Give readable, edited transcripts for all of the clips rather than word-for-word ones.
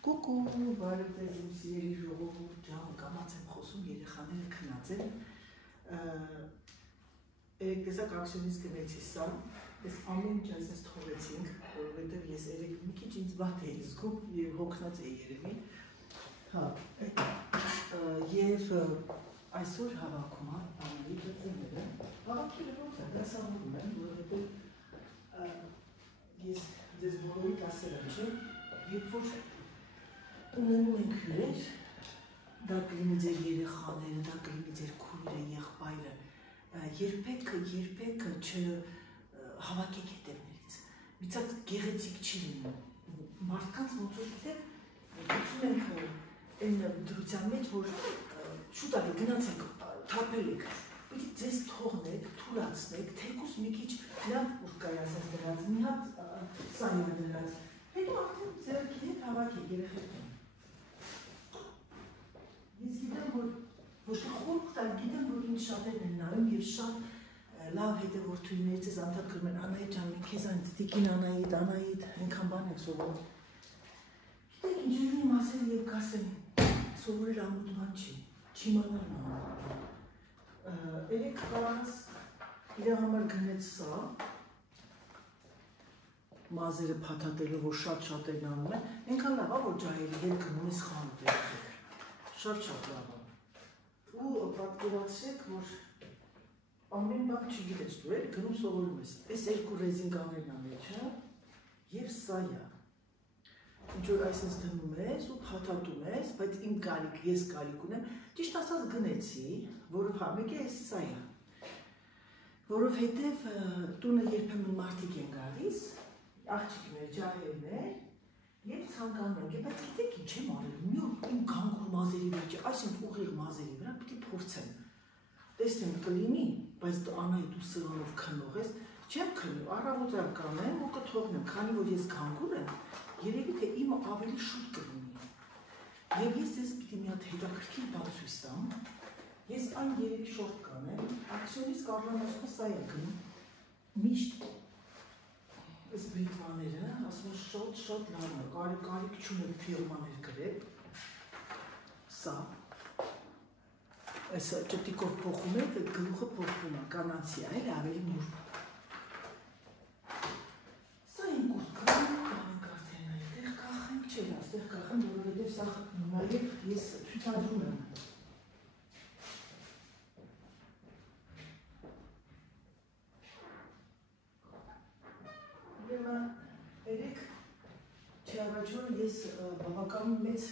Կուկու, բարև ձեզ իմ սիրելի ժողովուրդ ջան, կամաց եմ խոսում, երեխաները քնած են։ Երեք տեսակ ակսիոնից գնեցի սա, ես ամեն ինչ այսպես թողեցինք, որովհետև ես երեք մի քիչ ինձ վատ էի զգում եւ հոգնած էի երևի։ Հա, եւ այսօր հավաքում եմ բաների դեպքերը, հավաքել ոնց է, դասավորում եմ, որովհետև ես ձեզ բոլորիդ ասել եմ, չէ՞, երբ որ ունենում ենք հյուրեր, դա կլինի ձեր երեխաները, դա կլինի ձեր քույրը, եղբայրը, երբեք չհավաքեք հետևներից, մի ցած գեղեցիկ չի լինում, մարդկանց ոնց որ գիտեք, գուցում ենք այն դրության մեջ, որ շուտ ավելի գնացեք, թափել եք, պիտի ձեզ թողնեք, թուլացնեք, թեկուզ մի քիչ լավ ուղկայ ասած դրած, մի հատ սայր դրած, հետո արդեն ձեռքի հետ հավաքեք երեխեքին։ Ես գիտեմ, որ ոչ թե խորք տալ, գիտեմ, որ ինձ շատերն են նայում և շատ լավ հետևորդուհիներից ես անդադ գրում են Անահիտ ջան, մենք քեզ այն տիկին Անահիտ, այնքան բան եք սովորում։ Գիտեք, ինչ իմ ասել և կասեմ, սովորել ամուտ բան չի, չիմանալ երեք կարանց իր համար գնեց սա, մազերը փաթաթելով, որ շատ-շատերն անում են, այնքան լավ է, որ ջահերի հետ գնում ես խանութ եք, շատ-շատ լավ է։ Ու պատկերացրեք, որ ամեն բան չգիտես դու էլ, գնում սովորում ես, այս երկու ռեզինկաներն ամեջը և սա է, ինչ որ այսպես դնում ես ու փաթաթում ես, բայց իմ կարիք, ես կարիք ունեմ, ճիշտ ասած գնեցի, որով հա, մեկ է այս սա է, որովհետև տունը երբեմն մարդիկ են գալիս, աղջիկներ, ջահերներ, և ցանկանում ենք, բայց գիտեք ինչ եմ արել, մի օր իմ գանգուր մազերի վրա, այսինքն ուղիղ մազերի վրա պիտի փորձեմ, տեսնեմ կլինի, բայց Անահիտ ու սրանով քնող ես, չեմ քնում, առավոտյան կանեմ ու կթողնեմ, քանի որ ես գանգուր եմ, երևի թե իմը ավելի շուտ կլինի, և ես ձեզ պիտի մի հատ հետաքրքիր բան ցույց տամ, ես այն երեք շորտ կանեմ, ակսիոնից կարողան ասում սա է գնում, միշտ այս բրիտվաները, ասում շատ լավ է, կարիք չունեք ֆիրմաներ գրել, սա, այս ճտիկով փոխում եք, այդ գլուխը փոխվում է, կանացի է, այլ ավելի նուրբ։ Սա են կուրտկան, կահենք արդեն այդեղ կախենք, չէ, աստեղ կախենք, որովհետև սա նաև ես ցույցադրում եմ։ Երեք չառաջորը ես բավական մեծ,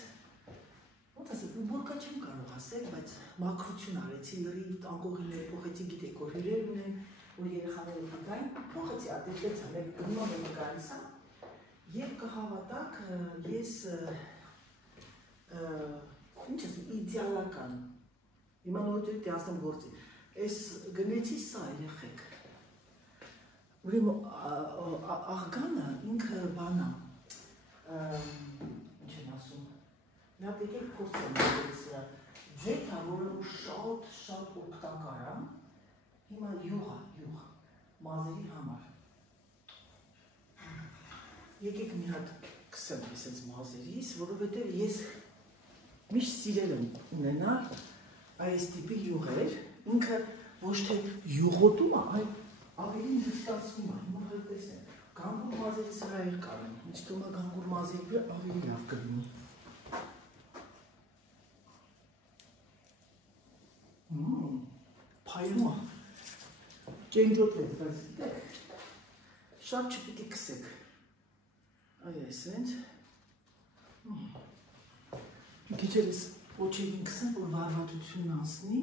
ոնց ասեմ, բորկա չեմ կարող ասել, բայց մաքրություն արեցի, լրիվ անկողիներ փոխեցի, գիտեք, որ հյուրեր ունեն, որ երեխաները գային, փոխեցի, ատեցա, մեկ գնում եմ գալիս եմ, և կհավատակ ես, ինչ ասեմ, իդեալական, հիմա նորոջերի տեասնեմ գործի, ես գնեցի սա երեխեք, ուրեմն աղգանը ինքը բանա, ինչ եմ ասում, նա պետք է փորձեմ ձեթա, որը շատ օգտակար է, հիմա յուղ, մազերի համար։ Եկեք մի հատ կսեմ ես մազերիս, որովհետև ես միշտ սիրել եմ ունենալ այս տիպի յուղեր, ինքը ոչ թե յուղոտում է, այլ ավելի նստացվում է, հիմա հատ տեսնեմ, գանգուր մազերի սրա էլ կարեմ, ինչ թվում է գանգուր մազերի վրա ավելի լավ կլինի։ Փայում է, ճենջոտ է, բայց դեք, շատ չպիտի կսեք, այ այսենց, քիչ ես ոչերին կսեմ, որ վարվատությունն անցնի,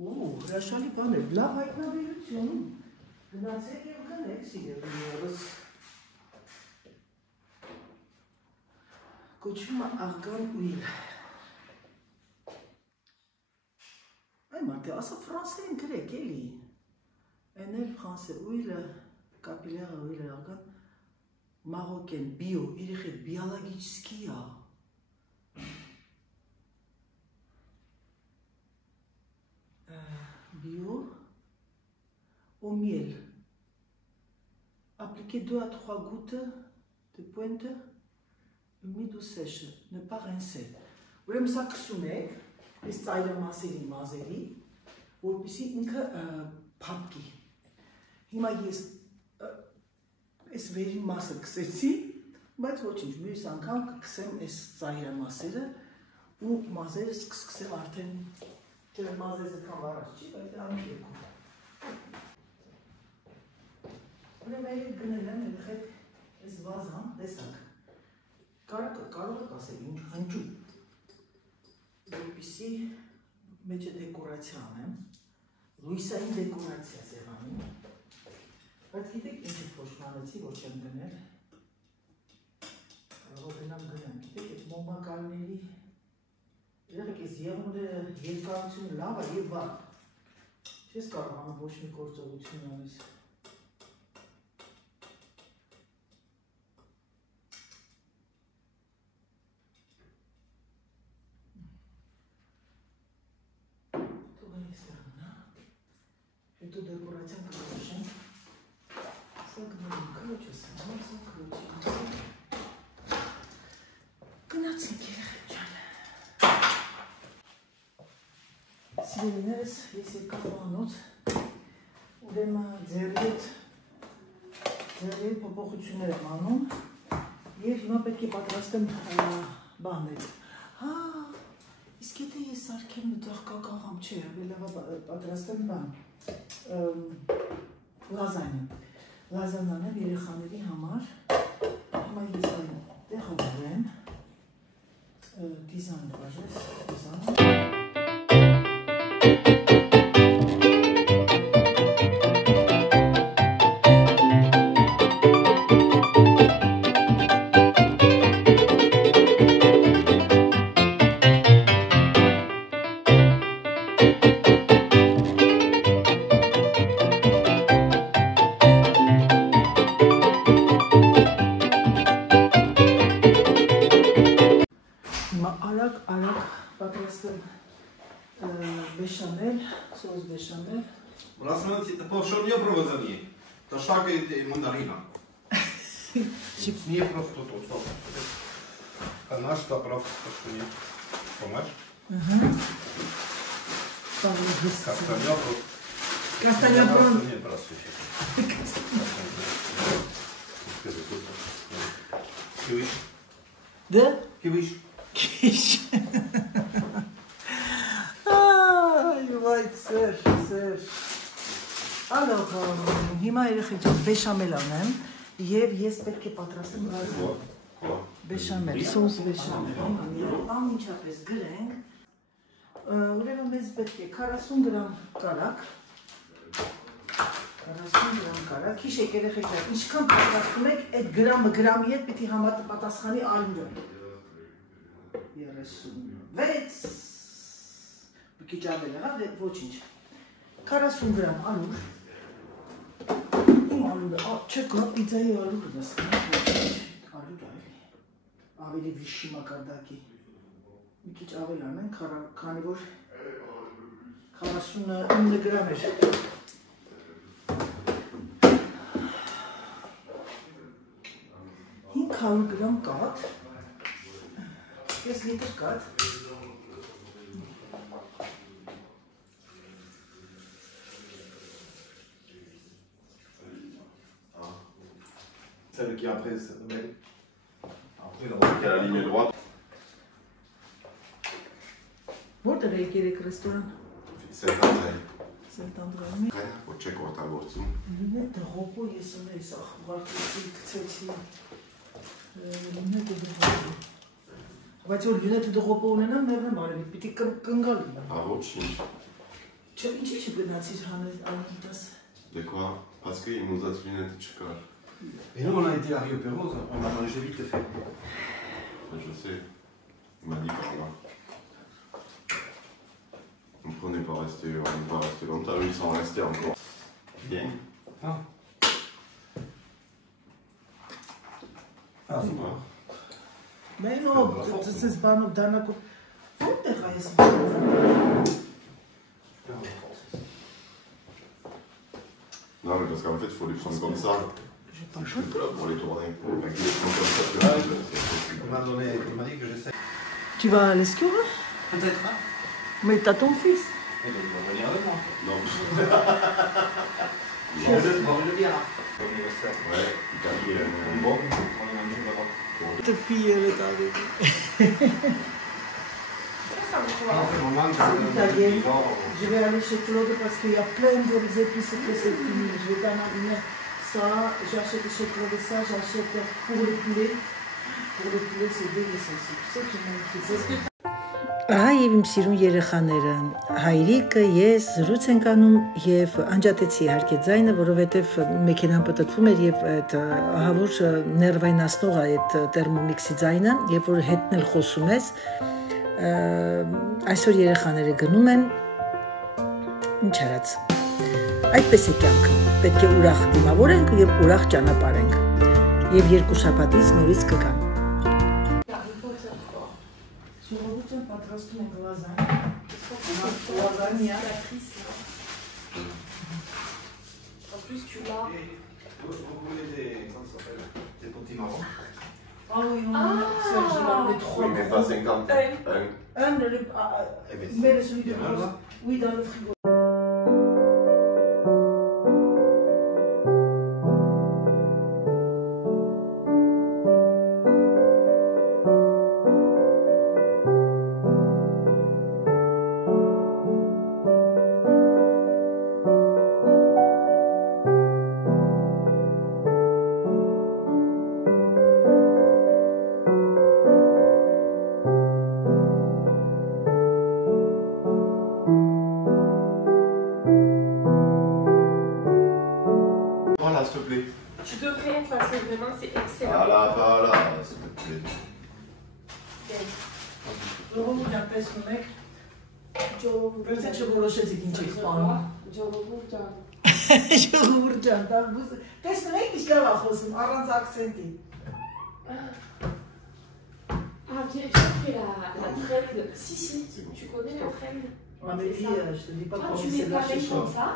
ու հրաշալի բան է, լավ հայտնաբերություն, գնացեք և գնեք սիրելիներս, կոչվում է աղգան ուիլ, այն մարդը, ասա ֆրանսերին գրեք էլի, այն էլ ֆրանսեր ուիլը, կապիլյարը ուիլը աղգան, մաղոկեն, բիո, երեխեք, բիոլոգический է, bio au miel. Appliquez 2 à 3 gouttes de pointe Ումի դու սեշը, նպաղ են սել։ Ուրեմ սա կսուն եք, ես ծայրամասերի մազերի, որպիսի ինքը պապկի։ Հիմա ես ես վերին մասը կսեցի, բայց ոչինչ, մյուս անգամ կքսեմ ես ծայրամասերը ու մազերս կսկսեմ արդեն չէ մազերս այդքան վարած չի, բայց անում երկում։ Ուրեմ այդ գնել եմ երեխեք ես վազան, տեսակ։ Կարող եք ասել ինչ հնջու, որպիսի մեջը դեկորացիա անեմ, լույսային դեկորացիա սեղանում, բայց գիտեք ինչը փոշմանեցի, որ չեմ գնել, կարող գնամ գնեմ, գիտեք այդ մոմակալների, երեխեք ես եղունը երկարությունը լավ է և վատ, չես կարող անում ոչ մի գործողություն անես, Հետո դեկորացիան կգրոշեմ, սա գնում կրոչ ես, սա կրոչի ասում, գնացինք երեխեք ջան։ Սիրելիներս, ես եկավ անոց, ուրեմ ձերի հետ փոփոխություններ եմ անում և հիմա պետք է պատրաստեմ բաններ։ Իսկ եթե ես սարքեմ ծաղկակաղամ չէ, լավա պատրաստեմ բան, լազանան եմ երեխաների համար, հիմա ես այն տեղավորեմ, դիզայն բաժես, դիզայն։ Бешамель, соус бешамель. Здравствуйте, что я провозали? То шага и мандарина. Не просто тут. А наш-то просто что нет. Помашь? Кастаньяброн. Нет, просто Кивиш. Да? Кивиш. Киш. Սեր, ալող, հիմա երեխեք ջան բեշամել անեմ և ես պետք է պատրաստեմ բեշամել, սոուս բեշամել, անմիջապես գրենք, ուրեմն մեզ պետք է 40 գրամ կարակ, հիշեք երեխեք ջան, ինչքան պատրաստում եք, այդ գրամի հետ պետք է համապատասխանի ալյուրը, 36 Քիչ ավել եղավ, ոչինչ, 40 գրամ ալուր, իմ ալուրը, չկա, պիցայի ալուրը դասկան, ալուր ավելի վիշի մակարդակի, մի քիչ ավել անեն, քանի որ 49 գրամ էր, 500 գրամ կաթ, ես լիտր կաթ, Celle qui après, c'est belle. Après, là, il y a la ligne droite. Որտեղ եք երեք ռեստորան։ Saint-André. Saint-André-ի։ Ոչ չեք օգտագործում։ Լինե դղոպո ես ունեի սա ուղարկեցի, գցեցի։ Լինե դղոպո։ Բայց որ լինե դղոպո ունենամ, մեռնեմ արևի, պիտի կնգալ լինա։ Ոչինչ։ Չէ, ինչի չգնացիր Անիտաս։ De quoi? Parce qu'il nous a tué une chikar. Et nous, on a été à Rio Perros, on a mangé vite fait. Je sais. Il m'a dit par là. On n'est pas resté longtemps, ils sont restés encore. Bien. Ah, c'est bon. Mais non, c'est pas nous dans la coupe. Որտեղ այս Non, mais parce qu'en fait, il faut les prendre comme ça. Je Je suis là pour les tourner. Avec les trucs comme ça, c'est On m'a dit que j'essaie. Tu vas à l'escure? Peut-être, hein? Mais t'as ton fils. Eh bien, il va venir avec moi. Non, Mange bien. ouais, Italie, bon. On est un jour là-bas. Cette fille, elle est avec. Italienne. Je vais aller chez Claude parce qu'il y a plein d'autres épices que c'est fini. Je vais t'en amener ça, j'achète chez Claude ça, j'achète pour le poulet. Pour le poulet, c'est délicieux. C'est ce que je m'en Ահա եւ իմ սիրուն երեխաները, հայրիկը, ես զրույց ենք անում եւ անջատեցի իհարկե ձայնը, որովհետեւ մեքենան պտտվում էր եւ այդ ահավոր ներվայնացնող է այդ տերմոմիքսի ձայնը, երբ որ հետն էլ խոսում ես, այսօր երեխաները գնում են, ինչ արած, այդպես է կյանքը, պետք է ուրախ դիմավորենք եւ ուրախ ճանապարհենք եւ երկու շաբաթից նորից կգան պատրաստում ենք լազանիա. En plus, tu l'as. Vous voulez des. Comment ça s'appelle? Des petits marrons? Ah oui, non, les trois. Oui, mais pas 50. Mais celui de rose. Oui, dans le frigo. Voilà, s'il te plaît. Tu devrais, parce que vraiment, c'est excellent. Voilà, s'il te plaît. Ժողովուրդ այնպես ունեք, վերցեք չորոշեցիք ինչ եք սպանում։ Ժողովուրդ ջան, տեսնում եք ինչ լավ է խոսում, առանց ակցենտի։ Ah, viens fais la trend. Si, tu connais la trend. Amélie, je te dis pas Toi, comment tu c'est mets là pas chez les toi. comme ça.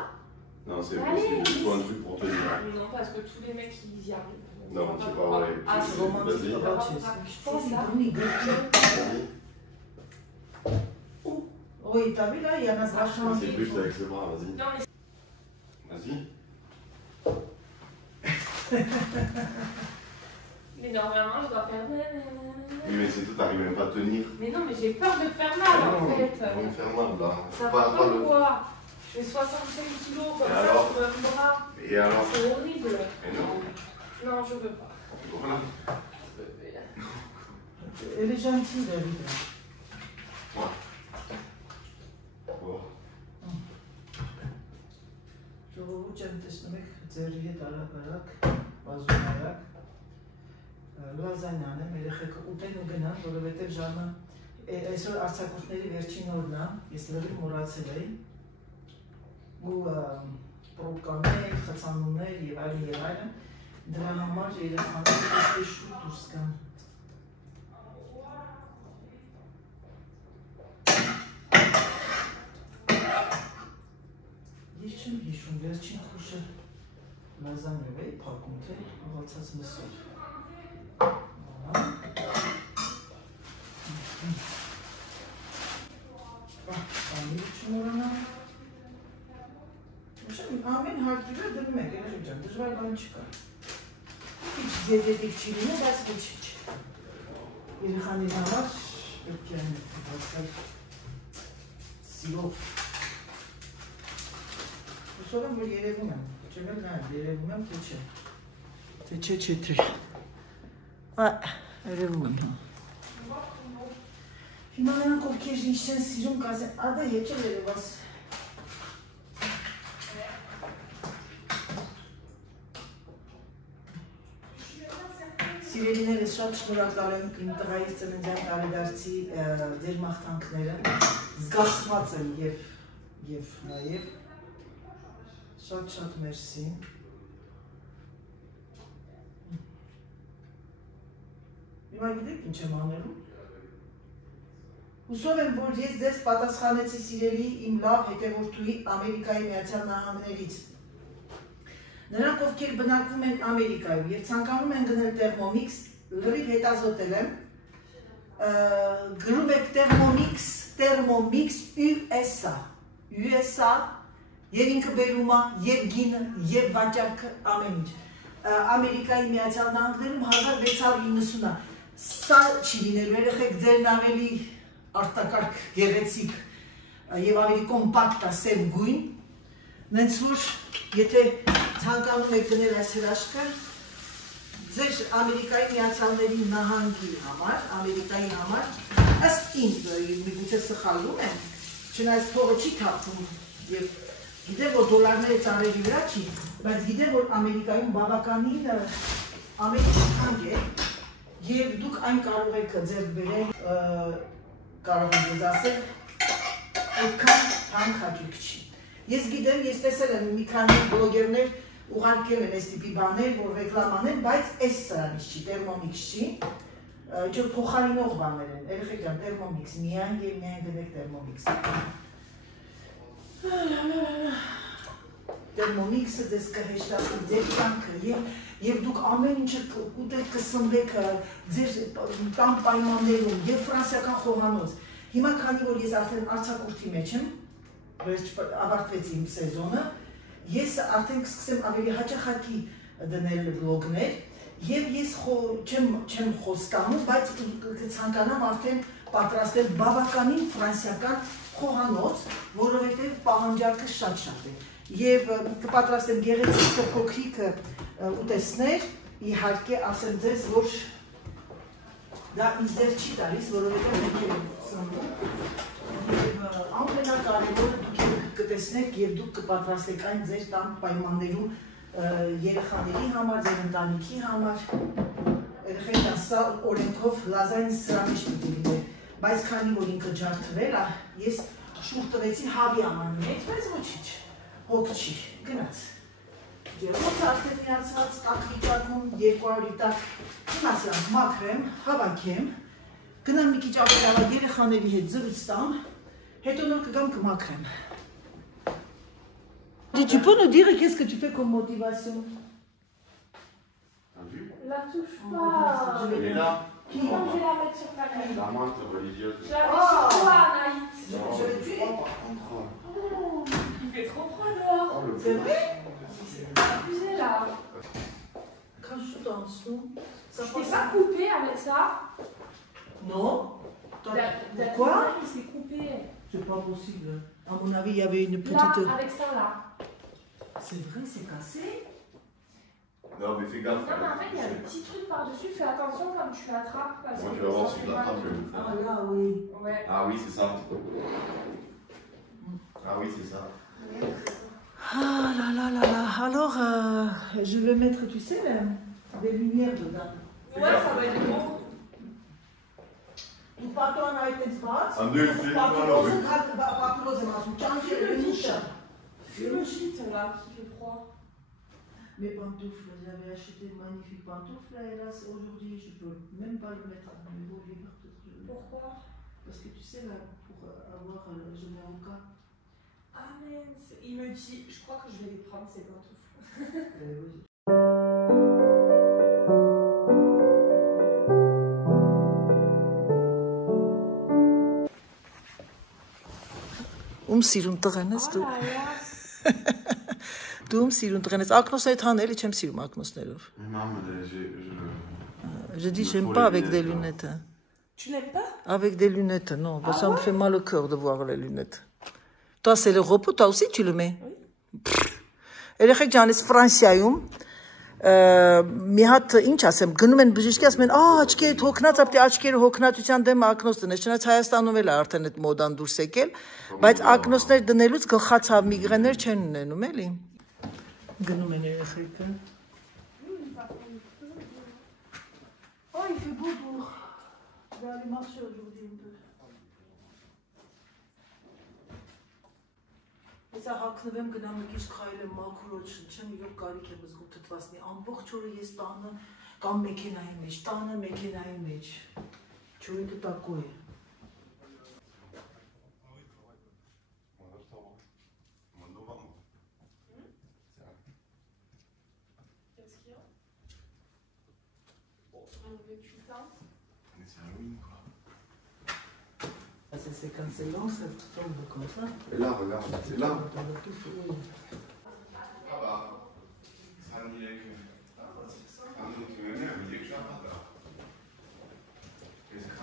Non, c'est Allez, il faut un truc pour tenir. Non, parce que tous les mecs, ils y arrivent. Non, c'est pas vrai. Ah, C'est romantique, Vas-y. je pense C'est ça. Vas-y. Oui, t'as vu là, il y en a vachement. C'est plus avec le bras, vas-y. Non, mais Vas-y. Mais normalement, je dois faire. Oui, mais c'est tout, t'arrives même pas à tenir. Mais non, mais j'ai peur de faire mal en fait. On va faire mal là. Ça va pas le poids. Je fais 65 kilos comme Et ça alors sur un bras. Et alors? C'est horrible. Mais non. Non, je veux pas. Voilà. Elle est gentille, David. Bon. Ժողովուրդ ջան, տեսնում եք ձերի հետ արագ, բազում լազանյան եմ, երեխեքը ուտեն ու գնան, որովհետև ժամը այսօր արձակուրդների վերջին օրն է, ես լրիվ մոռացել էի ու պրոբկաներ, խցանումներ եւ այլն, դրա համար երեխաները պետք է շուտ դուրս գան։ Ես չեմ հիշում, վերջին խուշը լազանյով էի փակում, թե աղացած մսոր։ Ամիր չմորանամ։ Ամեն հարկիվը դնում եք, երեխի ջան, դժվար բան չկա։ Ինչ դիետետիկ չի լինում, բայց քիչ։ Երեխաների համար պետք է հասկալ սիրով։ Հուսով եմ, որ երևում եմ, չեմ էլ նայել, երևում եմ, թե չէ։ Թե չէ։ Երևում եմ, հա։ Հիմա նրանք ովքեր ինչ չեն սիրում կասեն, ադա եկել երևաս։ Սիրելիներս շատ շնորհակալ եմ իմ տղայիս ծննդյան տարեդարձի ձեր մաղթանքները, զգացված եմ եւ նաեւ շատ մերսի։ Հիմա գիտեք ինչ եմ անելու։ Հուսով եմ, որ ես ձեզ պատասխանեցի սիրելի իմ լավ հետևորդուի Ամերիկայի Միացյալ Նահանգներից։ Նրանք ովքեր բնակվում են Ամերիկայում եւ ցանկանում են գնել Thermomix, լրիվ հետազոտել եմ, գրում եք Thermomix USA, եւ ինքը բերում է եւ գինը եւ վաճառքը ամեն ինչ։ Ամերիկայի Միացյալ Նահանգներում 1690-ը։ Սա չի լինելու, երեխեք ձերն ավելի արտակարգ, գեղեցիկ եւ ավելի կոմպակտ է սև գույն։ Նենց որ եթե ցանկանում եք գնել այս հրաշքը, ձեր Ամերիկայի Միացյալների Նահանգի համար, Ամերիկայի համար, ըստ ինձ, միգուցե սխալվում եմ, չնայած փողը չի թափվում եւ գիտեմ, որ դոլարները ծառերի վրա չի, բայց գիտեմ, որ Ամերիկայում բավականին ամերիկան է եւ դուք այն կարող եք ձեռք բերել, կարող եմ ձեզ ասել, այդքան թանկ հաճույք չի։ Ես գիտեմ, ես տեսել եմ մի քանի բլոգերներ ուղարկել են այս տիպի բաներ, որ ռեկլամ անեն, բայց այս սրանից չի, Thermomix չի, ինչ-որ փոխարինող բաներ են, երեխեք ջան, Thermomix, միայն եւ միայն դնեք Thermomix։ Thermomix-ը ձեզ կհեշտացնի ձեր կյանքը եւ դուք ամեն ինչը կուտեք կսնվեք ձեր տան պայմաններում եւ ֆրանսիական խոհանոց։ Հիմա քանի որ ես արդեն արձակուրդի մեջ եմ, ավարտվեց իմ սեզոնը, ես արդեն կսկսեմ ավելի հաճախակի դնել բլոգներ եւ ես չեմ խոստանում, բայց կցանկանամ արդեն պատրաստել բավականին ֆրանսիական խոհանոց, որովհետեւ պահանջարկը շատ է։ Եվ կպատրաստեմ գեղեցիկ փոքրիկ ուտեստներ, իհարկե ասեմ ձեզ, որ դա ինձ դեր չի տալիս, որովհետև մենք եմ սնվում, եւ ամենակարևորը դուք կտեսնեք եւ դուք կպատրաստեք այն ձեր տան պայմաններում երեխաների համար, ձեր ընտանիքի համար, երեխեքան սա օրենքով լազային սրա մեջ պիտի լինի, բայց քանի որ ինքը ջարդվել է, ես շուռ տվեցի հավի ամանի մեջ, բայց ոչինչ, հոգ չի, գնաց։ Ջերմոցը արդեն միացված տաք վիճակում 200 տակ, հիմա սրանք մաքրեմ, հավաքեմ, գնամ մի քիչ ավելի երեխաների հետ զրույց տամ, հետո նոր կգամ կմաքրեմ։ Tu peux nous dire qu'est-ce que tu fais comme motivation? La touche pas. Elle est là. Non, je vais la mettre sur ta tête. La menthe religieuse. Je la mets sur toi, Anaïs. Je l'ai tué. Oh, il fait trop froid dehors. Oh, le C'est vrai? C'est abusé là. Quand je suis en dessous, ça Je t'ai pas coupé avec ça. Non. Pourquoi? Il s'est coupé. C'est pas possible. À mon avis, il y avait une petite... Là, avec ça là. C'est vrai, c'est cassé. Non, mais fais gaffe. Non, mais en fait, il y a des petits trucs par-dessus. Fais attention quand tu l'attrapes. Moi, tu vas voir si je l'attrape, je vais le faire. Ah là, oui. Ouais. Ah oui, c'est ça. Ah oui, c'est ça. Ah là là là là. Alors, je vais mettre, tu sais, des lumières dedans. Ouais, ça va être beau. Tu parles en item spots. Un deux, c'est pas là. C'est le shit là qui fait froid. Mes pantoufles, j'avais acheté de magnifiques pantoufles et là, aujourd'hui, je peux même pas le mettre à nouveau. Pourquoi? Parce que tu sais, là, pour avoir je mets au cas. Ah mince, il me dit, je crois que je vais les prendre ces pantoufles. Oui. Սիրուն տղեն ես դու։ Դու սիրուն տղեն ես, ակնոցներ թան էլի չեմ սիրում ակնոցներով։ Je dis j'aime pas avec des lunettes. Tu n'aimes pas? Avec des lunettes, non, parce que ça me fait mal au cœur de voir les lunettes. Toi c'est le repos, toi aussi tu le mets? Oui. Երեխեք ջան, ես Ֆրանսիայում մի հատ ինչ ասեմ, գնում են բժիշկի ասում են, աչքերդ հոգնած, ապտի աչքերը հոգնածության դեմ ակնոց դնես, չնայած Հայաստանում էլ է արդեն այդ մոդան դուրս եկել, բայց ակնոցներ դնելուց գլխացավ միգրեներ չեն ունենում, էլի։ Գնում են երեխեքը։ Il fait beau pour. Je vais aller marcher aujourd'hui un peu. Ես հագնվեմ գնամ մի քիչ քայլեմ մաքրոջ շնչեմ իրոք կարիք եմ զգում թթվածնի ամբողջ օրը ես տանը կամ մեքենայի մեջ տանը մեքենայի մեջ չունի տակո է C'est quand c'est long, ça tombe comme ça. Et là, regarde, c'est là. Dans le tout fou, oui.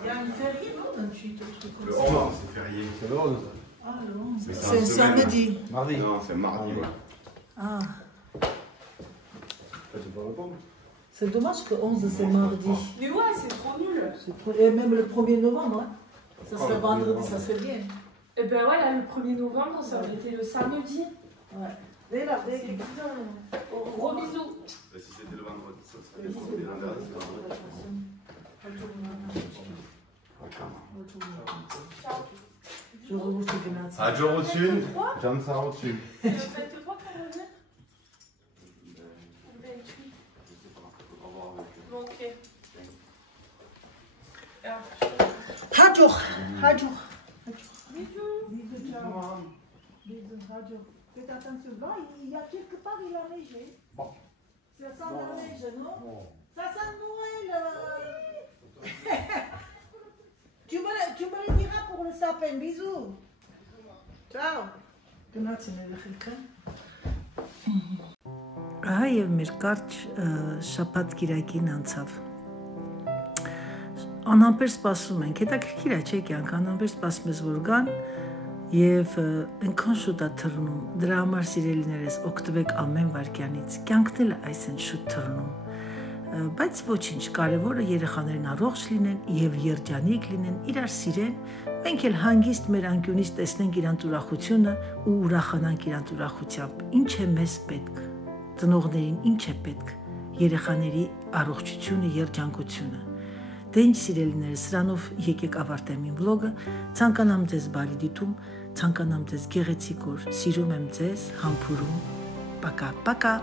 Il y a une férié, non, dans le truc comme Le ça. 11, c'est férié. C'est le 11. Ah, le 11. C'est C'est une semaine. samedi. Mardi. Non, c'est mardi. Ouais. Ah, Tu peux répondre. c'est dommage que 11 c'est mardi. Mais ouais, c'est trop nul. Et même le 1er novembre, hein. Ça serait le 1er vendredi, novembre. ça serait bien. Et ben ouais, là, le 1er novembre, ça aurait été le samedi. Ouais. Et là, C'est putain. Gros bisous. Si c'était le vendredi, ça serait le samedi. Je remonte le grenade. Ah, Joe au-dessus. Jeanne Sarah au-dessus. C'est le 23 qu'on revient. Bon, ok. Alors, Hajour, hajour. bisous. Bisous, ciao. Bisous, hajour. Faites attention, va, il y a quelque part, il a neigé. Bon. Ça sent la neige, non? Ça sent Noël. Tu me le diras pour le sapin. Bisous. Ciao. Այ մեր կարճ շաբաթ կիրակին անցավ։ Անհամբեր սպասում ենք, հետաքրքիր է, չէ՞ կյանք, անհամբեր սպասում ես, որ գան եւ այնքան շուտ է թռնում։ Դրա համար սիրելիներս օգտվեք ամեն վայրկյանից։ Կյանքն էլ այսեն շուտ թռնում։ Բայց ոչինչ, կարևորը երեխաներն առողջ լինեն եւ երջանիկ լինեն, իրար սիրեն, մենք էլ հանգիստ մեր անկյունից տեսնենք իրանց ուրախությունը ու ուրախանանք իրանց ուրախությամբ։ Ինչ է մեզ պետք։ Ծնողներին ինչ է պետք։ Երեխաների առողջությունը, երջանկությունը։ Դե ինչ սիրելիներ, սրանով եկեք ավարտեմ իմ վլոգը, ցանկանամ ձեզ բարի դիտում, ցանկանամ ձեզ գեղեցիկ օր, սիրում եմ ձեզ, համբուրում, պակա, պակա։